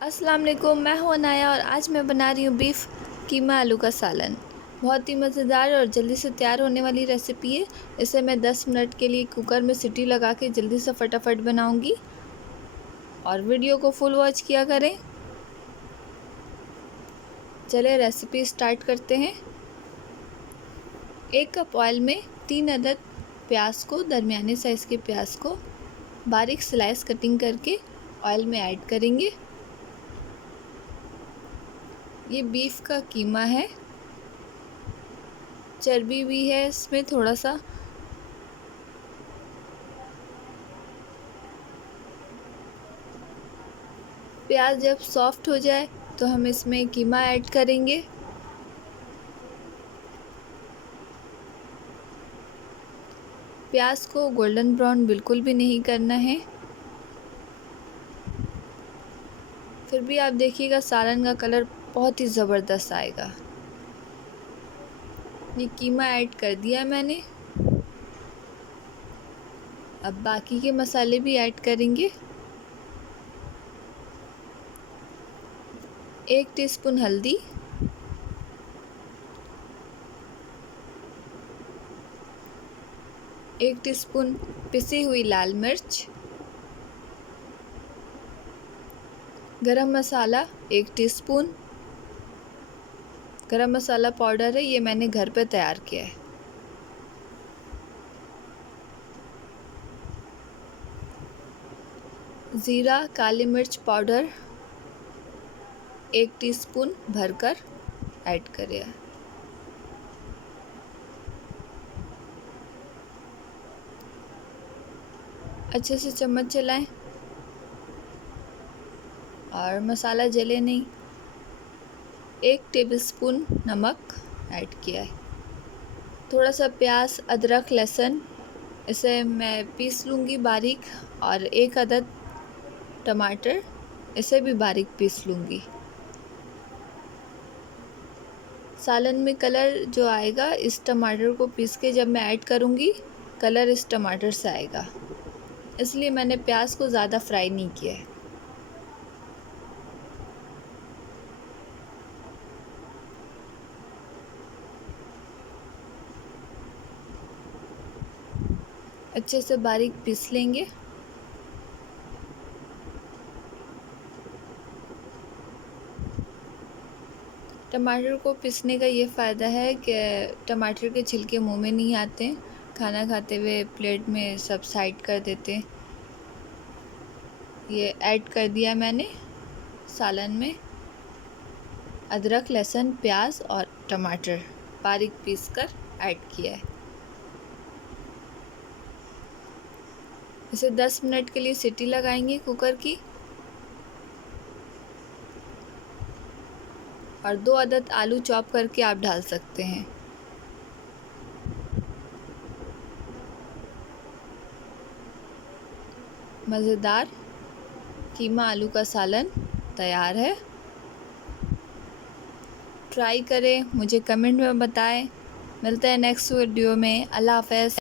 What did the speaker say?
अस्सलाम वालेकुम, मैं हूं अनाया और आज मैं बना रही हूं बीफ कीमा आलू का सालन। बहुत ही मज़ेदार और जल्दी से तैयार होने वाली रेसिपी है। इसे मैं 10 मिनट के लिए कुकर में सीटी लगा के जल्दी से फटाफट बनाऊंगी और वीडियो को फुल वॉच किया करें। चलिए रेसिपी स्टार्ट करते हैं। 1 कप ऑयल में 3 अदद प्याज को, दरमियाने साइज़ के प्याज को बारीक स्लाइस कटिंग करके ऑयल में ऐड करेंगे। ये बीफ का कीमा है, चर्बी भी है इसमें थोड़ा सा। प्याज जब सॉफ्ट हो जाए तो हम इसमें कीमा ऐड करेंगे। प्याज को गोल्डन ब्राउन बिल्कुल भी नहीं करना है। फिर भी आप देखिएगा सालन का कलर बहुत ही ज़बरदस्त आएगा। ये कीमा ऐड कर दिया मैंने। अब बाकी के मसाले भी ऐड करेंगे। 1 टीस्पून हल्दी, 1 टीस्पून पिसी हुई लाल मिर्च, गरम मसाला 1 टीस्पून। गरम मसाला पाउडर है, ये मैंने घर पे तैयार किया है। ज़ीरा काली मिर्च पाउडर 1 टीस्पून भरकर ऐड करें। अच्छे से चम्मच चलाएं और मसाला जले नहीं। 1 टेबलस्पून नमक ऐड किया है। थोड़ा सा प्याज, अदरक, लहसुन इसे मैं पीस लूँगी बारीक, और 1 अदद टमाटर इसे भी बारीक पीस लूँगी। सालन में कलर जो आएगा इस टमाटर को पीस के जब मैं ऐड करूँगी, कलर इस टमाटर से आएगा, इसलिए मैंने प्याज को ज़्यादा फ्राई नहीं किया है। अच्छे से बारीक पीस लेंगे। टमाटर को पीसने का ये फ़ायदा है कि टमाटर के छिलके मुंह में नहीं आते हैं, खाना खाते हुए प्लेट में सब साइड कर देते हैं। ये ऐड कर दिया मैंने सालन में। अदरक, लहसुन, प्याज और टमाटर बारीक पीस कर ऐड किया है। इसे 10 मिनट के लिए सीटी लगाएंगे कुकर की, और 2 अदद आलू चॉप करके आप डाल सकते हैं। मज़ेदार कीमा आलू का सालन तैयार है। ट्राई करें, मुझे कमेंट में बताएं। मिलते हैं नेक्स्ट वीडियो में। अल्लाह हाफ़िज़।